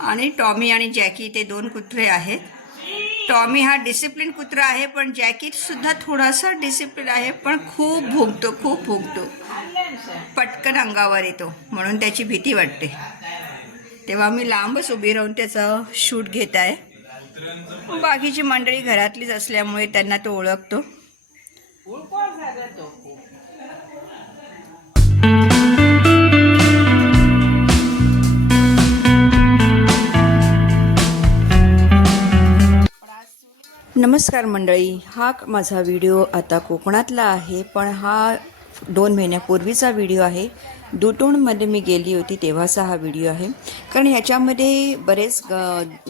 आणि टॉमी आणि जॅकी ते दोन कुत्रे आहेत. टॉमी हा डिसिप्लिन कुत्रा आहे पण जॅकीसुद्धा थोडासा डिसिप्लिन आहे पण खूप भुंकतो खूप भुंकतो. पटकन अंगावर येतो म्हणून त्याची भीती वाटते. तेव्हा मी लांबच उभी राहून त्याचा शूट घेत आहे. बाकीची मंडळी घरातलीच असल्यामुळे त्यांना तो ओळखतो. नमस्कार मंडळी हा माझा व्हिडिओ आता कोकणातला आहे पण हा दोन महिन्यापूर्वीचा व्हिडिओ आहे. दुटोणमध्ये मी गेली होती तेव्हाचा हा व्हिडिओ आहे. कारण ह्याच्यामध्ये बरेच ग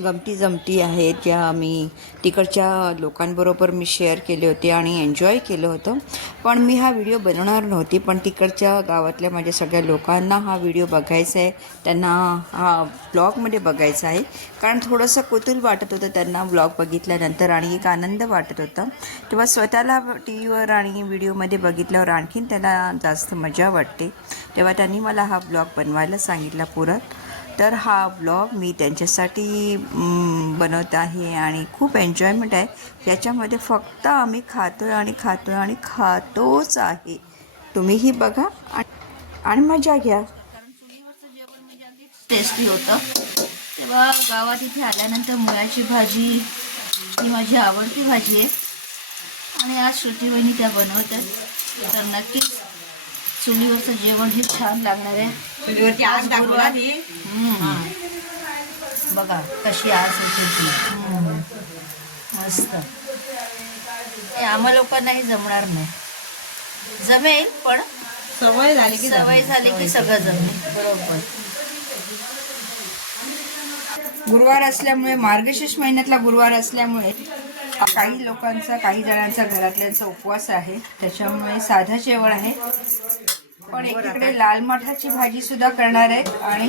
गमती जमती आहेत ज्या मी तिकडच्या लोकांबरोबर मी शेअर केले होते आणि एन्जॉय केलं होतं. पण मी हा व्हिडिओ बनवणार नव्हती पण तिकडच्या गावातल्या माझ्या सगळ्या लोकांना हा व्हिडिओ बघायचा आहे. त्यांना हा ब्लॉगमध्ये बघायचा आहे. कारण थोडंसं कुतूल वाटत होतं त्यांना ब्लॉग बघितल्यानंतर आणि एक आनंद वाटत होता. तेव्हा स्वतःला टी व्हीवर आणि व्हिडिओमध्ये बघितल्यावर आणखीन त्याला जास्त मजा वाटते. तेव्हा त्यांनी मला हा ब्लॉग बनवायला सांगितला पुरत तर हा ब्लॉग मी त्यांच्यासाठी बनवत आहे आणि खूप एन्जॉयमेंट आहे. याच्यामध्ये फक्त आम्ही खातो आहे आणि खातो आहे आणि खातोच आहे. तुम्हीही बघा आणि- आणि मजा घ्या. टेस्टी होतं तेव्हा गावात इथे आल्यानंतर मुळ्याची भाजी ही माझी आवडती भाजी आहे. आणि आज श्रुती वहिनी त्या बनवत आहेत. तर नक्कीच चुलीवरचं जेवण हे छान लागणार आहे. आज गुरुवार. हम्म. बघा कशी आज होते ती. मस्त. आम्हा लोकांना हे जमणार नाही. जमेल पण सवय झाली की सवय झाली की सगळं जमेल. बरोबर. गुरुवार असल्यामुळे मार्गशीर्ष महिन्यातला गुरुवार असल्यामुळे काही लोकांचा काही जणांचा घरातल्यांचा उपवास आहे. त्याच्यामुळे साधं जेवण आहे. पण एकीकडे लाल माठाची भाजी सुद्धा करणार आहे आणि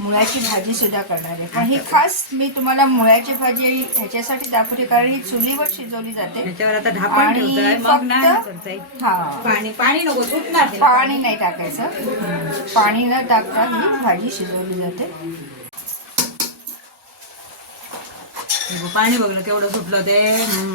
मुळ्याची भाजी सुद्धा करणार आहे. पण ही खास मी तुम्हाला मुळ्याची भाजी ह्याच्यासाठी दाखवते कारण ही चुलीवर शिजवली जाते. त्याच्यावर आता ढापण आणि. हा. पाणी नको. पाणी नाही टाकायचं. पाणी न टाकता ही भाजी शिजवली जाते हे बघ, पाणी बघलं केवढं सुटलं ते.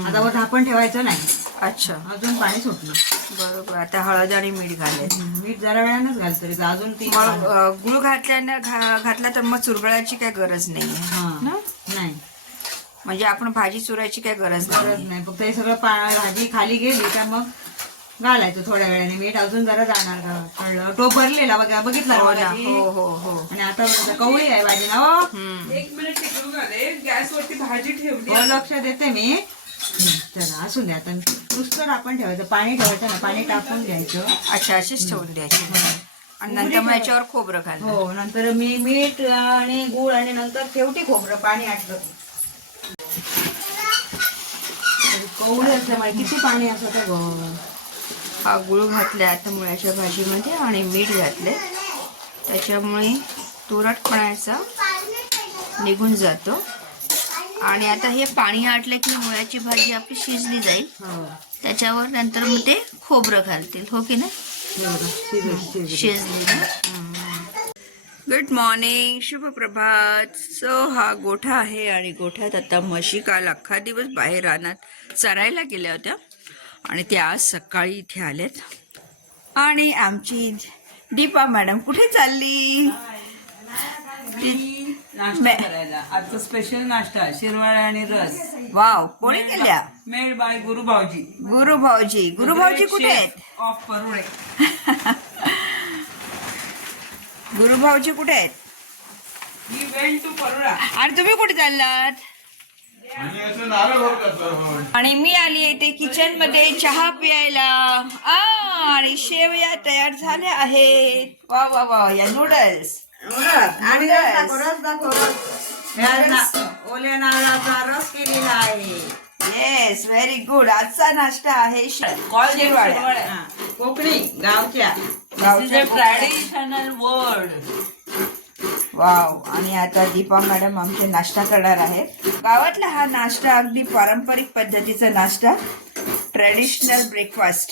आता वर ढापण ठेवायचं नाही. अच्छा. अजून पाणी सुटलं. बरोबर आता हळद आणि मीठ घालायचं. मीठ जरा वेळानंच घाल तरी अजून ती मग अ, गुळ घातल्यानं घा- घातला तर मग चुरगळाची काय गरज नाहीये हा. ना? नाही. म्हणजे आपण भाजी चुरायची काय गरज गरज नाही नाही. फक्त हे सगळं पा- भाजी खाली गेली का मग घालायचं थोड्या वेळाने. मीठ अजून जरा जाणार का कळलं? टोप भरलेला बघा बघितला ना हो ना? हो हो हो. आणि आता कवळी आहे भाजीला हो? हम्म. एक मिनिट गॅसवरती भाजी ठेवली. हो लक्ष देते मी. चला असू द्या. आता नुसतं आपण ठेवायचं. पाणी ठेवायचं ना पाणी टाकून घ्यायचं. अच्छा अशीच ठेवून द्यायची. आणि नंतर मग याच्यावर खोबरं घाल हो नंतर मी मीठ आणि गूळ आणि नंतर शेवटी खोबरं पाणी आटलं. कवळी असल्यामुळे किती पाणी असतं गं? हा गुळ घातला आता मुळ्याच्या भाजीमध्ये आणि मीठ घातले. त्याच्यामुळे तुरटपणाचा निघून जातो. आणि आता हे पाणी आटलं की मुळ्याची भाजी आपली शिजली जाईल. हो. त्याच्यावर नंतर मग ते खोबरं घालतील. हो की नाही? शिजलं, गुड मॉर्निंग शुभ प्रभात सो हा गोठा आहे आणि गोठ्यात आता म्हशी काल अख्खा दिवस बाहेर रानात चरायला गेल्या होत्या. आणि त्या आज सकाळी इथे आल्यात आणि आमची दीपा मॅडम कुठे चालली? नाश्ता मे- करायला. आजचा स्पेशल नाश्ता शिरवाळा आणि रस. वाव कोणी केल्या? मेड बाय गुरु भाऊजी. गुरु भाऊजी. गुरु भाऊजी कुठे आहेत? ऑफ परुळे. गुरु भाऊजी कुठे आहेत? Went to Parula. आणि तुम्ही कुठे चाललात? आणि मी आली आहे ते किचनमध्ये चहा प्यायला. आ, आणि शेवया तयार झाल्या आहेत. वा वा वा या नूडल्स आणि रस दाखव, रस दाखव, रस. या ना- ओल्या नारळाचा रस केलेला आहे. येस व्हेरी गुड आजचा नाश्ता आहे. हा, कोकणी गावच्या. गावच्या ट्रॅडिशनल वर्ड वाव. आणि आता दीपा मॅडम आमचे नाश्ता करणार आहेत. गावातला हा नाश्ता अगदी पारंपरिक पद्धतीचा नाश्ता. ट्रेडिशनल ब्रेकफास्ट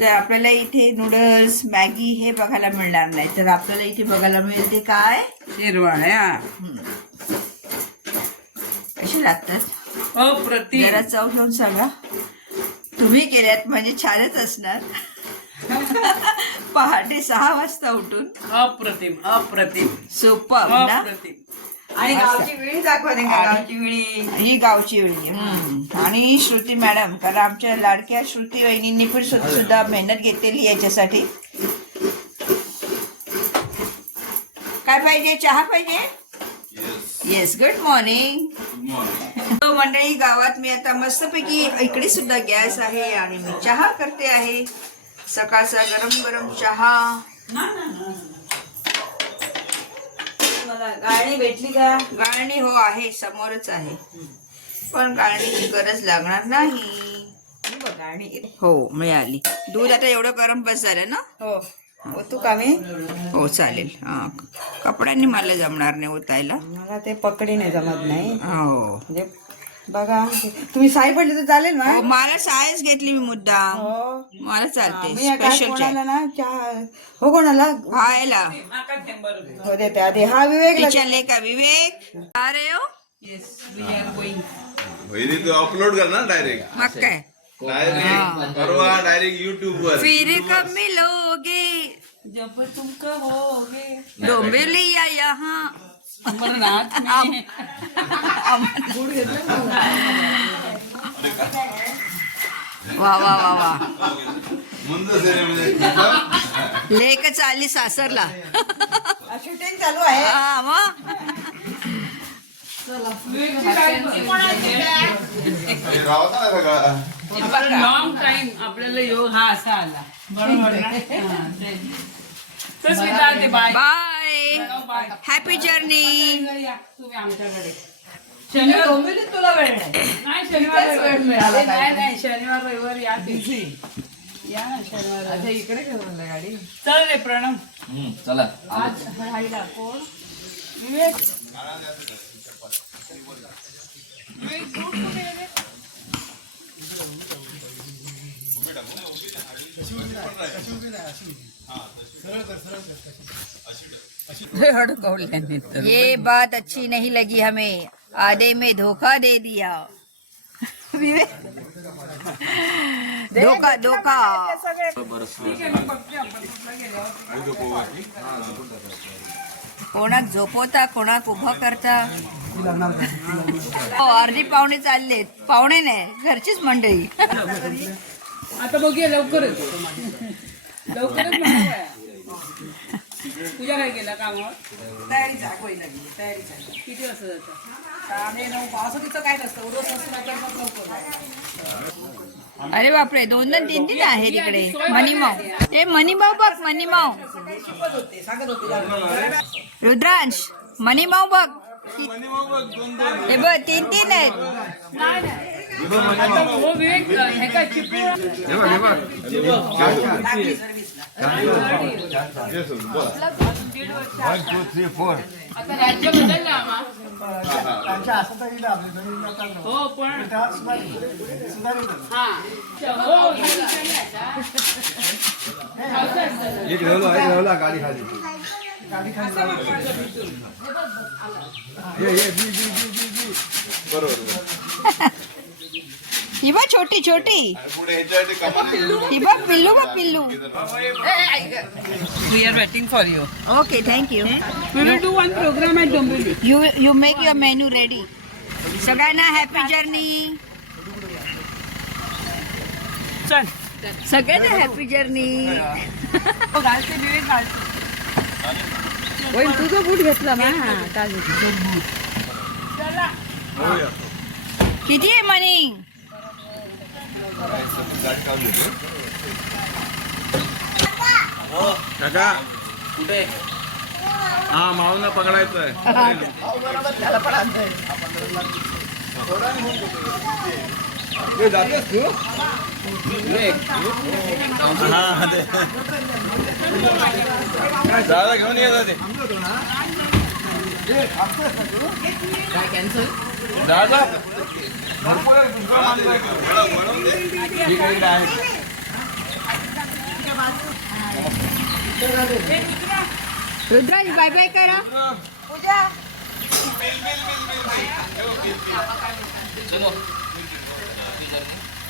तर आपल्याला इथे नूडल्स मॅगी हे बघायला मिळणार नाही. तर आपल्याला इथे बघायला मिळते काय? शिरवाळ्या कसे लागतात? अप्रतिम. जरा चव घेऊन सांगा. तुम्ही केल्यात म्हणजे छानच असणार. पहाटे सहा वाजता उठून. अप्रतिम अप्रतिम. सोपं ना? अप्रतिम. आणि गावची वेळी दाखवा गावची वेळी. ही गावची वेळी आहे. आणि श्रुती मॅडम कारण आमच्या लाडक्या श्रुती वहिनींनी पण सुद्धा सुद्धा मेहनत घेतलेली याच्यासाठी. काय पाहिजे? चहा पाहिजे? येस गुड मॉर्निंग मंडळी गावात मी आता मस्तपैकी इकडे सुद्धा गॅस आहे आणि मी चहा करते आहे. सकाळचा गरम गरम चहा. गाणी भेटली का? गाळणी हो आहे समोरच आहे. पण गाळणीची गरज लागणार नाही. हो मिळाली. दूध आता एवढं गरम बस झालं ना? हो. ओतू का मी? हो चालेल. कपड्यांनी मला जमणार नाही ओतायला. मला ते पकडी नाही जमत नाही. हो. म्हणजे बघा तुम्ही साई पडली तर चालेल ना? हो, मला सायन्स घेतली मी मुद्दा हो. मला चालते काय स्पेशल कोणाला ना चहा हो कोणाला? व्हायला हो देते आधी. हा विवेक. तिच्या लेका विवेक? अरे हो? वहिनी तू अपलोड कर ना डायरेक्ट मग काय डायरेक्ट परवा डायरेक्ट युट्यूब वर. फिर कब मिलोगे? जब तुम कहोगे डोंबिवलिया यहाँ. वा वा वा वा. लेकच आली सासरला. शूटिंग चालू आहे. हा मग? लॉंग टाइम आपल्याला योग हा असा आला. बरोबर तर स्मिता ते bye bye bye happy journey या तुम्ही आमच्याकडे. शनिवार तुला वेळ नाही. नाही शनिवार रविवार. मिळाला नाही नाही शनिवार रविवार या बिझी या ना शनिवार अच्छा इकडे घेऊन गाडी. चल रे प्रणव. चला. आज राहिला कोण? विवेक. ये बात अच्छी नहीं लगी हमें। आधे में धोखा दे दिया। विवेक धोखा। धोखा कोणाक झोपवता कोणाक उभं करता। हो, अर्धी पाहुणे चाललेत. पाहुणे नाही घरचीच मंडळी. आता बघूया लवकरच. लवकरच. तुझ्या काय केला कामावर? किती वाजता जातं? साडे नऊ पावसाचं काय नसतं रोज असं लवकर अरे बापरे दोन दोन तीन तीन आहे तिकडे मनीमाव ए मनीमाव बघ होते रुद्रांश मनीमाव बघ. हे बघ तीन तीन आहेत. आता हो हे काय चिपळूण आता राज्य बदललं आम्हा. हो पण हा. हो झाली आता. बरोबर. ही बघ छोटी छोटी. ही बघ पिल्लू बघ पिल्लू. We are waiting for you. Okay thank you We will do one program at Dombivli. You you make your menu ready सगळ्यांना हॅपी जर्नी चल सगळ्यांना हॅपी जर्नी घालते विवेक घालते तुझं बूट घेतला ना. किती आहे मनी काका. कुठे? हा माऊना पकडायचंय. जातेस तू? दादा घेऊन ये दादा दादा रुद्रांश बाय बाय करा.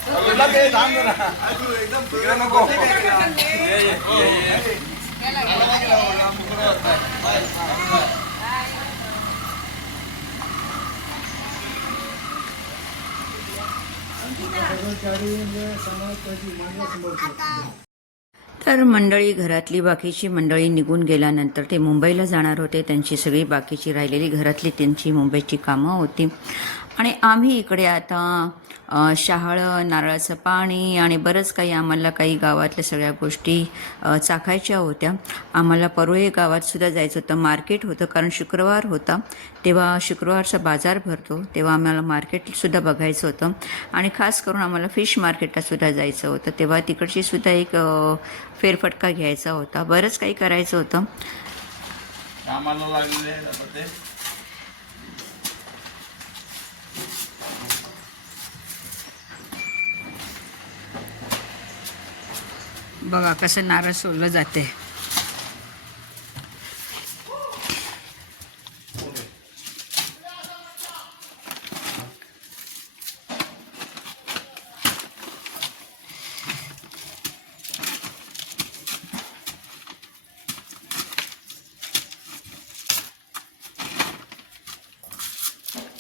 अगोदरला ते थांब जरा. तिकडे नको. ये, ये, ये, ये. तर मंडळी घरातली बाकीची मंडळी निघून गेल्यानंतर ते मुंबईला जाणार होते. त्यांची सगळी बाकीची राहिलेली घरातली त्यांची मुंबईची कामं होती. आणि आम्ही इकडे आता शहाळं नारळाचं पाणी आणि बरंच काही आम्हाला काही गावातल्या सगळ्या गोष्टी चाखायच्या होत्या. आम्हाला परोळे गावात सुद्धा जायचं होतं. मार्केट होतं कारण शुक्रवार होता. तेव्हा शुक्रवारचा बाजार भरतो. तेव्हा आम्हाला मार्केटसुद्धा बघायचं होतं. आणि खास करून आम्हाला फिश मार्केटलासुद्धा जायचं होतं. तेव्हा तिकडची सुद्धा एक फेरफटका घ्यायचा होता. बरंच काही करायचं होतं कामाला लागलेले आहेत आता ते बघा कसं नारळ सोडलं जाते.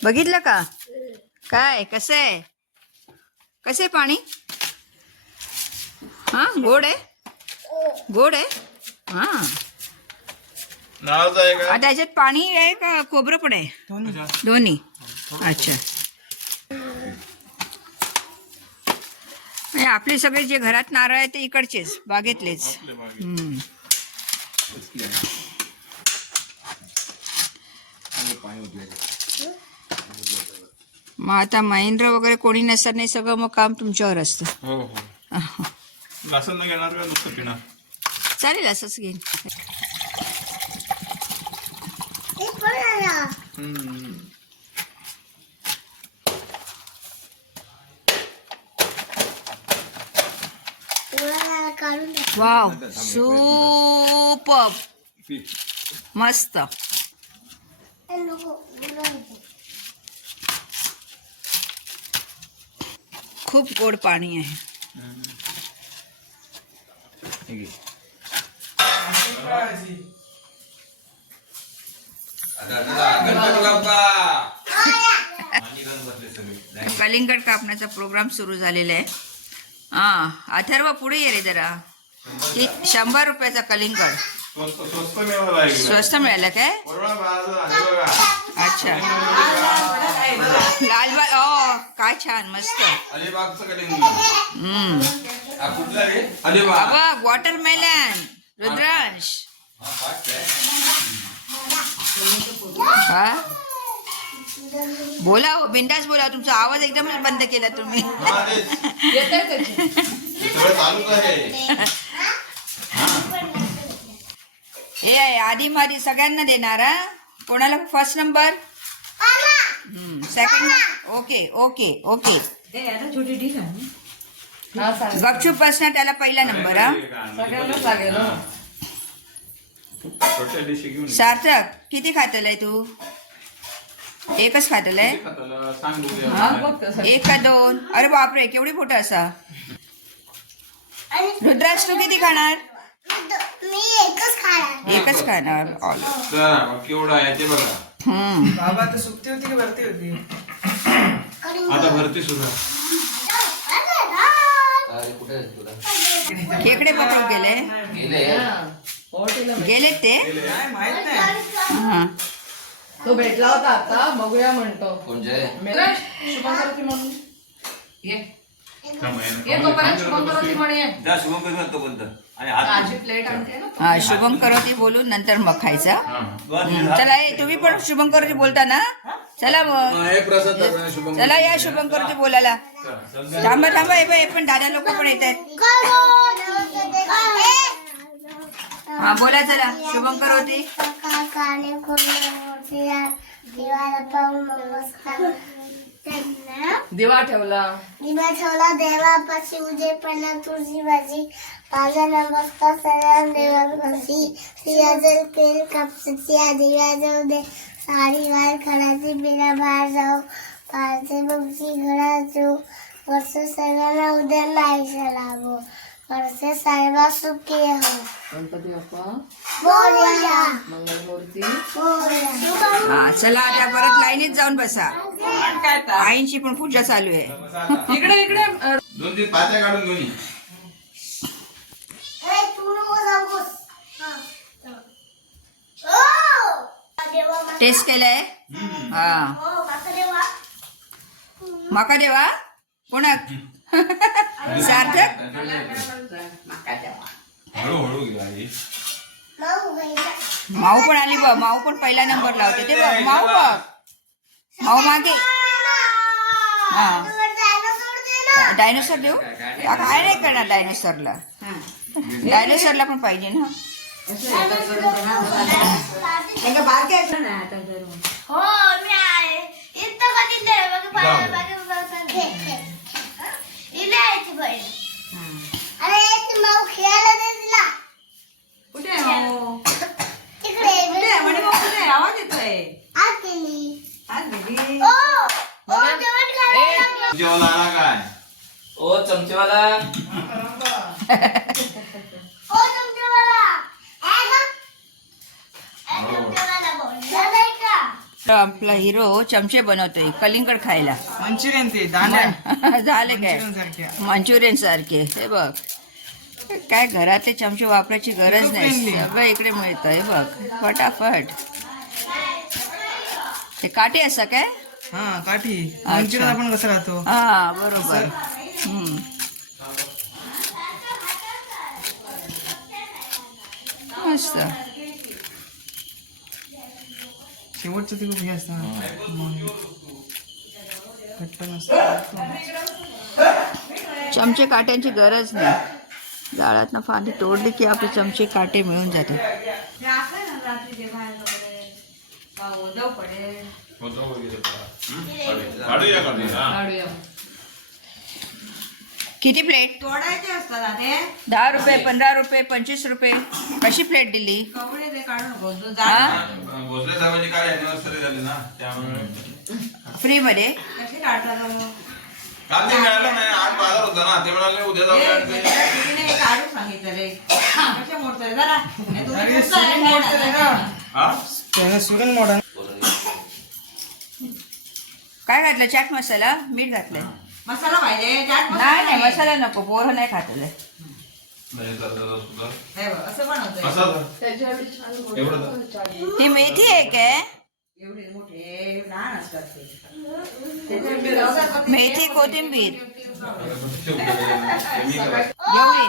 बघितलं का? काय कसं आहे? कसं आहे पाणी? गोड आहे? गोड आहे? हा. नारळाचं आहे का? आता याच्यात पाणी आहे का खोबरं पण आहे? दोन्ही. अच्छा. आपले सगळे जे घरात नारळ आहे ते इकडचेच बागेतलेच. मग आता महेंद्र वगैरे कोणी नसताना हे सगळं मग काम तुमच्यावर असतं. घेणार का नुसतं पिणार चालेल असंच घेईन हम्म. Wow super. मस्त खूप गोड पाणी आहे हे घे. कलिंगड कापण्याचा प्रोग्राम सुरू झालेला आहे. हा अथर्व पुढे ये रे जरा. कि शंभर रुपयाचा कलिंगड. स्वस्त स्वस्त मिळाला काय. अच्छा. लालबाग ओ काय छान मस्त. अलिबागचं कलिंगड. हम्म. कुठला रे? अलिबाग बघ वॉटरमेलन रुद्रांश हा बोला हो बिंदास बोला तुमचा आवाज एकदमच बंद केला तुम्ही. हा, आहे. हे आहे आधी माधी सगळ्यांना देणार कोणाला first number second okay okay okay छोटी डिश आहे. गपचूप बसणार त्याला पहिला नंबर हा. छोट्या डिशी घेऊन ये. सार्थक किती खातल आहे तू? एकच खातल? आहे खाताला. एक का दोन? अरे बापरे केवढी फोटो असा? रुद्राज तू किती खाणार? मी एकच खाणार. एकच खाणार ऑल मग केवढं आहे ते बघा. हम्म. बाबा तर सुट्टी होती की भरती होती? आता भरती सुद्धा. खेकडे पकडून गेले. गेलेत ते? माहीत नाही. हा. तो भेटला होता आता बघूया म्हणतो. म्हणजे शुभंकरोती म्हणून हा शुभम करोती बोलून नंतर मग खायचा. हा. चला ए, तुम्ही पण शुभम करोती बोलता ना? चला मग. चला या शुभम करोती बोलायला. थांबा थांबा हे बाई, हे पण दादा लोक पण येत आहेत हा बोला चला शुभम करोती काकाने दिवाला पाहून नमस्कार त्यांना दिवा ठेवला. दिवा ठेवला. देवापाशी उजेपणा तुळशी भाजी. माझा नमस्कार सगळ्या देवापाशी. सियाजल तेल कापसाची दिव्या जाऊ दे. साडी वार खडाची बिना बाहेर जाऊ. पाहिजे बघची घराचो वर्ष सगळ्यांना उद्या नाही लाभो. वर्ष साहेबा सुखी हो. गणपती बाप्पा. मंगलमूर्ती. हा चला आता परत लाईनीत जाऊन बसा. आईंची पण पूजा चालू आहे. इकडे इकडे. अ, दोन तीन पात्या काढून. हा, मा- टेस्ट केलंय? हा. ओ, काका देवा. माका देवा. कोणाक? सार्थक हळूहळू घ्या आई. माऊ पण आली बघ माऊ पण पहिला नंबर लावते ते बघ माऊ बघ. माऊ मागे. हा. डायनोसर देऊ? काय नाही करणार डायनोसरला डायनोसरला पण पाहिजे ना. हो कुठे आहे माऊ? तिकडे कुठे आहे? म्हणे माऊ कुठे आहे? आवाज येतोय आज केली आज बेबी. ओ ओ जेवण करायला लागलो. जेवायला आला काय ओ चमचेवाला ओ तुमच्यावाला ए गं. ए, तुमच्यावाला बोल. झालंय का? तर आपला हिरो चमचे बनवतोय कलिंगड खायला. मंचुरियन ते झाले काय? मंचुरियन सारखे. हे बघ. काय घरातले चमचे वापरायची गरज नाही. सगळं इकडे मिळतं हे बघ. फटाफट. ते काटे असं काय? हा काठी. मंचुरियन आपण कसं राहतो? हा बरोबर. हम्म. मस्त. शेवटचं ते हे. असतं घट्ट नसतं चमचे काट्यांची गरज नाही. जाळातनं फांदी तोडली की आपले चमचे काटे मिळून जातात. किती प्लेट तोडायचे असतात दहा रुपये पंधरा रुपये पंचवीस रुपये. कशी प्लेट दिली? कवळे ते काढू नको जो हा? जाड भोसले साहेबांची काय? अॅनिव्हर्सरी झाली ना त्यामुळे. फ्री मध्ये? कशी काढतात हो? काल ते मिळालं नाही आज बाजार होता ना ते म्हणाले उद्या हे, जाऊया ते. त्याच्या टीव्हीने काढून सांगितलं रे. कसे मोडतं रे जरा. हे तुम्ही अरे, खूप सारे सुरण मोडतं रे खायला ना. हा? त्यानं सुरण मोडा. काय घातलं? चाट मसाला? मीठ घातलंय मसाला पाहिजे मसाला नाही नाही मसाला नको पोरं नाही सुद्धा. हे बघ, असं बनवतोय असं एवढं तर. ही मेथी आहे काय एवढे मोठे लहान असतात ते त्याच्यामध्ये रवगात होते. मेथी कोथिंबीर. एवढी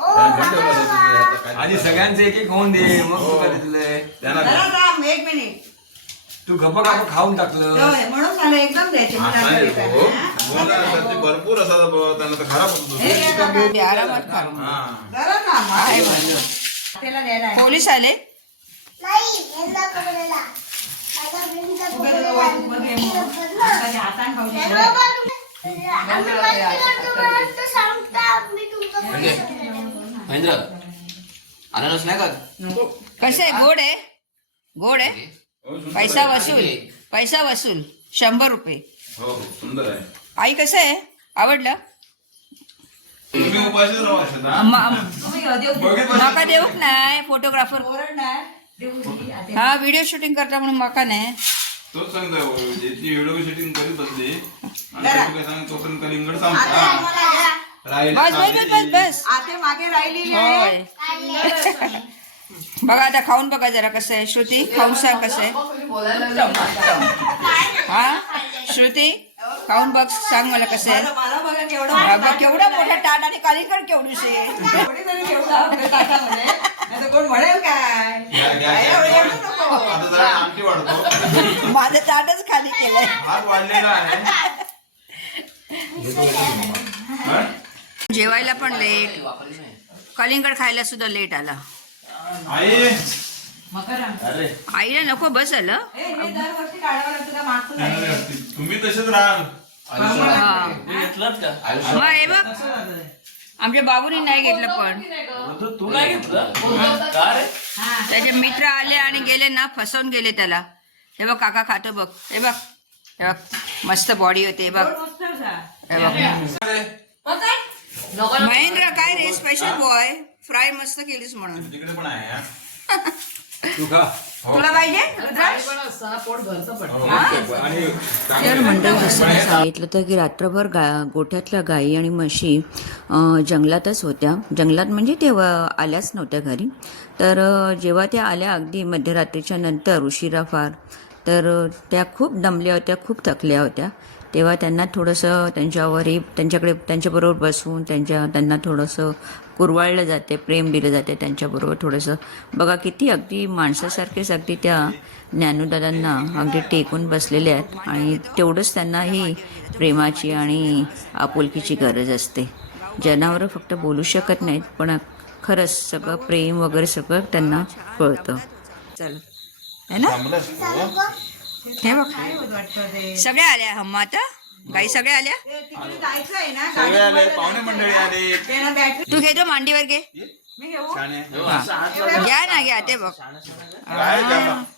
आधी सगळ्यांचे एक एक होऊन दे मग तू का तिथले त्यांना जरा थांब, एक मिनिट तू गप्पा गप्पा खाऊन टाकलं होय, म्हणून मला एकदम द्यायचे असं मुलांना देताना. हा? ते भरपूर असतात बुवा, त्यांना तर खराब होतो हे आरामात हा जरा थांब, हा. त्याला द्यायला आहे. पोलीस आले नाही, कपड्याला. आता बिनचा उगाच कपड्याला. हाताने खाऊ नाही शकतो. बाबा, तुम्ही- आम्ही मस्ती करतो म्हणून तर सांगता, मी तुमचं पैसे देतो. महेंद्र अननस नाही का? कसं आहे? गोड आहे? गोड आहे? हो, पैसा. वसूल पैसा वसूल शंभर रुपये. हो हो, सुंदर आहे. आई कसं आहे? आवडलं? हा? माका. देऊक नाही फोटोग्राफर. हा व्हिडिओ शूटिंग करता म्हणून माका नाही. तोच व्हिडिओ शूटिंग करीत आणि सांग तोपर्यंत कलिंगड बस बस बस बस. आते मागे राहिलेली आहे. होय. बघा आता खाऊन बघा जरा कसं आहे. श्रुती खाऊन सांग कसं आहे. हा? श्रुती खाऊन बघ सांग मला कसं आहे. मला बघा केवढं हा, बघ, केवढा मोठा ताट आणि कालीकड केवढीशी आहे. कोणी म्हणेल काय? माझं ताटच खाली केलंय. वाढलेला आहे. जेवायला पण लेट कलिंगड खायला सुद्धा लेट आला. आई. आईला नको बस आलं. हे. तुम्ही तसेच हा. हे. आमच्या बाबूनी नाही घेतलं पण. तू नाही घेतलं? त्याचे मित्र आले आणि गेले ना फसवून गेले त्याला. हे बघ काका खातो बघ. हे बघ. हे बघ. मस्त बॉडी होते हे बघ. हे बघ. महेंद्र काय रे? स्पेशल बॉय फ्राय मस्त केलीस म्हणून. तिकडे पण आहे हा. तू खा. तुला पाहिजे? रुद्राक्ष? पोट भरतं पण. आणि तर मंडळी सांगितलं होतं की रात्रभर गा गोठ्यातल्या गायी आणि म्हशी अं, जंगलातच होत्या. जंगलात म्हणजे तेव्हा आल्याच नव्हत्या घरी. तर अं, जेव्हा त्या आल्या अगदी मध्यरात्रीच्या नंतर उशिरा फार तर अं, त्या खूप दमल्या होत्या खूप थकल्या होत्या. तेव्हा त्यांना थोडंसं त्यांच्यावरही त्यांच्याकडे त्यांच्याबरोबर बसून त्यांच्या त्यांना थोडंसं कुरवाळलं जाते प्रेम दिलं जाते त्यांच्याबरोबर थोडंसं. बघा किती अगदी माणसासारखेच अगदी त्या ज्ञानूदादांना अगदी टेकून बसलेले आहेत आणि तेवढंच त्यांना ही प्रेमाची आणि आपुलकीची गरज असते. जनावरं फक्त बोलू शकत नाहीत पण खरंच सगळं प्रेम वगैरे सगळं त्यांना कळतं. चल. है ना? हे बघ. सगळ्या आल्या हम्मा आता? गाई सगळ्या आल्या? ते तिकडे जायचं आहे ना? सगळे आले पाहुणे मंडळी आले. ते ना बॅटरी तू घेतो मांडीवर घे. घ्या ना घ्या ते बघ?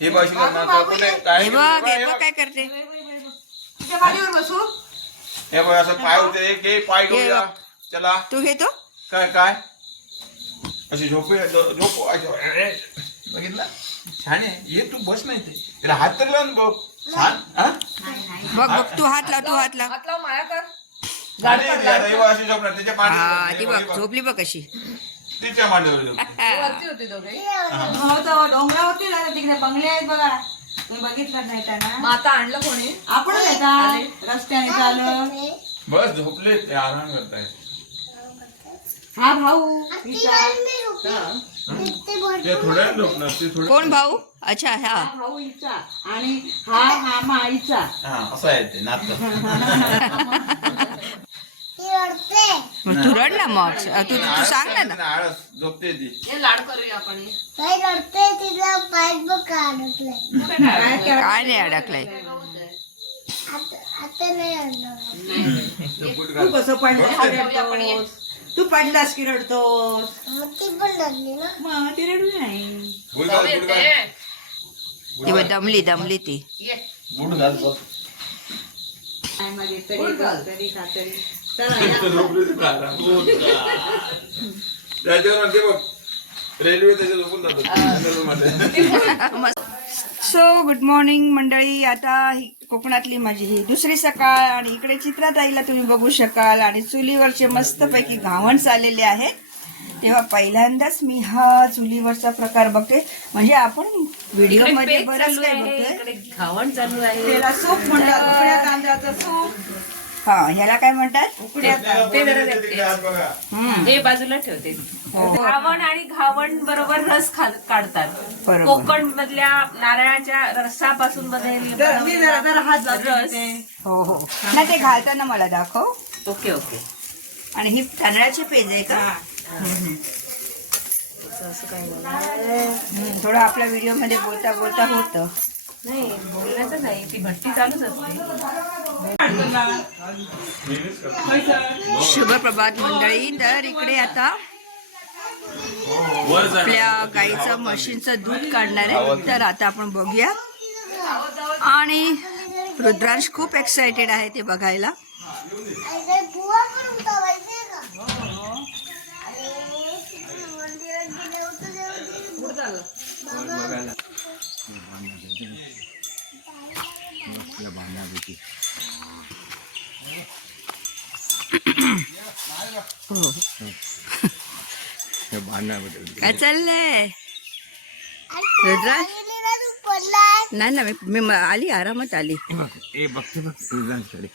हे. बघ हे बघ काय करते. हे बघ असं पाय होते पाय चला. तू घेतो? काय काय? अशी झोपे झोप बघितलं? छान आहे ये तू बस नाही ते हात तर लावून बघ. छान हा? बघ बघ तू हात लाव तू हात लाव. हात लाव माया कर. झोपणार त्याच्या हा ती बघ झोपली बघ कशी. तिच्या मांडीवर झोपते. वरती होते दोघे. हो तर डोंगरावरती जायचं तिकडे बंगले आहेत बघा. तुम्ही बघितलं नाही मग त्यांना आता आणलं कोणी? आपण येतात रस्त्याने चालत बस झोपले ते आराम करतायत. हा भाऊ. ते थोड्या झोपणार ते थोडं कोण भाऊ? अच्छा हा. हा आणि हा हा माईचा हा असं आहे ते नातं. मग तू रड ना मग. तू तू सांग ना आळस झोपते ती. हे लाड करूया आपण. काय करा काय नाही अडकलंय. आता आता नाही अडकलं. तू कसं पडलास की रडतोस तू पडलास की रडतोस? मग ती पण रडली ना. मग ती रडू नाही. गुड घाल गुड घाल ती बघ, दमली दमली ती. गुड घाल बघ. काय मध्ये तरी तरी खातरी चला या. झोपली ती आराम. त्याच्यावर ते बघ. रेल्वे त्याच्या झोपून जातात सो गुड मॉर्निंग मंडळी. आता ही कोकणातली माझी ही दुसरी सकाळ आणि इकडे चित्राताईला तुम्ही बघू शकाल आणि चुलीवरचे मस्तपैकी घावण चाललेले आहेत. तेव्हा पहिल्यांदाच मी हा चुलीवरचा प्रकार बघते. म्हणजे आपण व्हिडिओमध्ये बरंच काय बघतोय. घावण चालू आहे. त्याला सूप म्हणतात तांदळाचं सूप. हा ह्याला काय म्हणतात? उकड्या ते जरा हम्म, हे बाजूला ठेवते. हो. घावण आणि घावण बरोबर रस खा- काढतात. बरोबर. कोकण मधल्या नारळाच्या रसापासून जरा- मी जरा जरा हात रस. लावते हो हो. ते घालताना मला दाखव. Okay okay. आणि ही तांदळाची पेज आहे का? हम्म, थोडं आपल्या व्हिडिओमध्ये बोलता बोलता होतं. नाही बोलण्याचं नाही. ती भट्टी चालूच असते. शुभ प्रभात मंडळी तर इकडे आता आपल्या गाईचं म्हशींचं दूध काढणार आहे. तर आता आपण बघूया. आणि रुद्रांश खूप एक्सायटेड आहे ते बघायला बघायला काही बुवा पण होता माहितीये का अरे, मंदिरात गेले होते तेव्हा ते- काय चाललंय. नाही ना मी मी म- आली आरामात आली. ए बघते बघ रुद्रांशकडे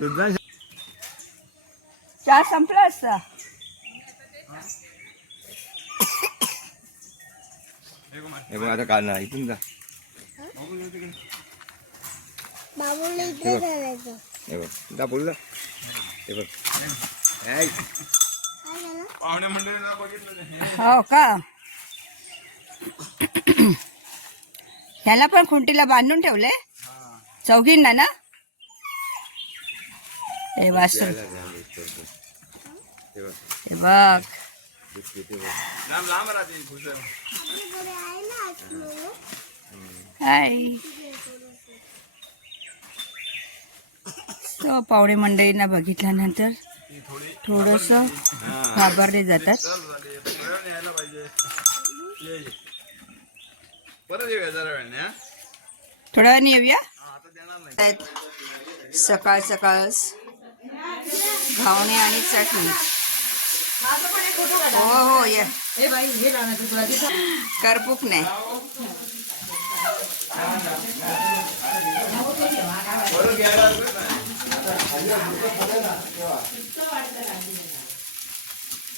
रुद्रांश चहा संपला असता? हे बघ आता काढणार इथून जा. हे बघ. जा. हे बघ. पाहुणे बघितलं. हो का? ह्याला पण खुंटीला बांधून ठेवले? चौघींना ना? हे वासरू हे बघ? हाय तो पावणे मंडळींना बघितल्यानंतर थोडस घाबरले जातात. थोड्या वेळाने. परत येऊया सकाळ सकाळ घावणे आणि चटणी. हो हो ये. करपूक नाही.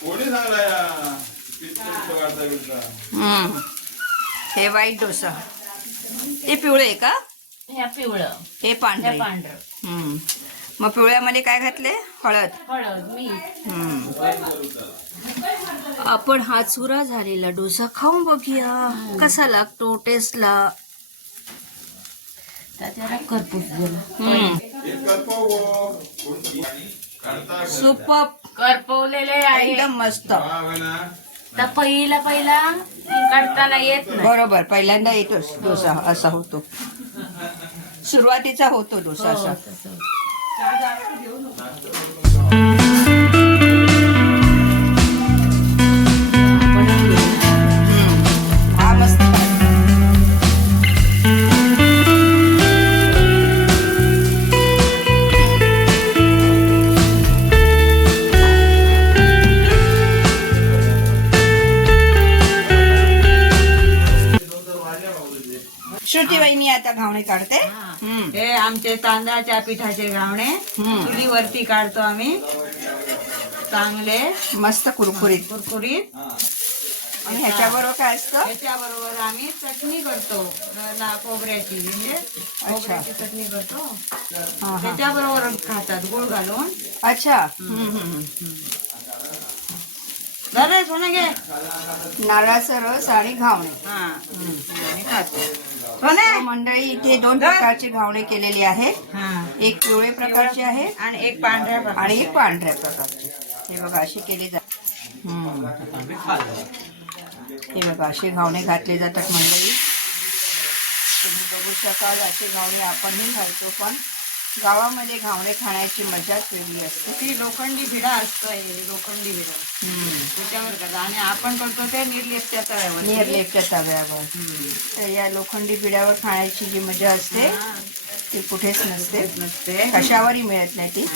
कोणी सांगला. हे वाईट डोसा. ते पिवळे आहे का? ह्या पिवळं. हे पांढरे हम्म. मग पिवळ्यामध्ये काय घातले? हळद. हळद मीठ. हम्म. आपण हा चुरा झालेला डोसा खाऊन बघूया. कसा लागतो टेस्टला करपूस गेला. हे सुपर करपवलेले आहे एकदम मस्त हा. तर पहिला पहिला काढताना येत बरोबर पहिल्यांदा येतोच डोसा असा होतो सुरुवातीचा होतो डोसा असा आता घावणे काढते. हे. आमचे तांदळाच्या पिठाचे घावणे. हम्म. चुलीवरती काढतो आम्ही. चांगले. मस्त कुरकुरीत. कुरकुरीत. आणि ह्याच्याबरोबर काय असतं? त्याच्याबरोबर आम्ही चटणी करतो. खोबऱ्याची म्हणजे खोबऱ्याची चटणी करतो. त्याच्याबरोबर खातात गुळ घालून. अच्छा. नारळाचा रस आणि घावणे. हा. खातो. मंडळी इथे दोन प्रकारचे घावणे केलेले आहेत. हा. एक पिवळे प्रकारचे आहे आणि एक पांढऱ्या आणि. एक पांढऱ्या प्रकारचे. हे बघा असे केले जातात. हे बघा असे घावणे घातले जातात मंडळी. तुम्ही बघू शकाल असे घावणे आपणही घालतो पण गावामध्ये घावणे खाण्याची मजाच वेगळी असते. ती लोखंडी भिडा असतोय लोखंडी भिडा. त्याच्यावर करतो. आणि आपण करतो ते निर्लिप्त्या तव्यावर. निरलेपच्या तव्यावर. तर या लोखंडी बिड्यावर खाण्याची जी मजा असते ती कुठेच नसते. नसते. कशावरही मिळत नाही ती.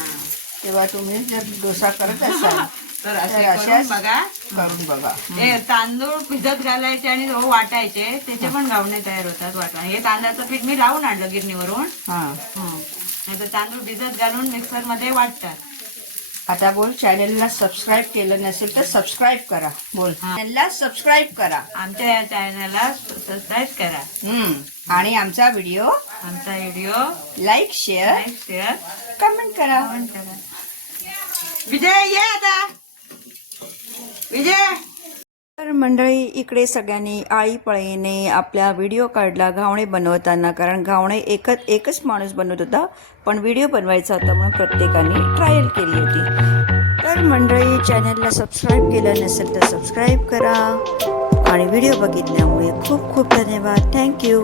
तेव्हा तुम्ही जर डोसा करत असाल तर असे बघा. करून बघा. हे तांदूळ भिजत घालायचे आणि वाटायचे त्याचे पण घावणे तयार होतात वाटणं. हे तांदळाचं पीठ मी लावून आणलं गिरणीवरून. हा. नाही तर तांदूळ भिजत घालून मिक्सरमध्ये वाटतात. आता बोल चॅनलला सबस्क्राईब केलं नसेल तर सबस्क्राईब करा. बोल चॅनलला सबस्क्राईब करा. आमच्या या चॅनलला सबस्क्राईब करा. हम्म. आणि आमचा व्हिडिओ आमचा video like share share comment करा. कमेंट करा. विजय ये आता. विजय! तर मंडळी इकडे सगळ्यांनी आळीपळीने आपल्या व्हिडिओ कार्डला घावणे बनवताना कारण घावणे एकच एकच माणूस बनवत होता पण व्हिडिओ बनवायचा होता म्हणून प्रत्येकाने ट्रायल केली होती. तर मंडळी चॅनलला सबस्क्राईब केलं नसेल तर सबस्क्राईब करा. आणि व्हिडिओ बघितल्यामुळे खूप खूप धन्यवाद. थँक्यू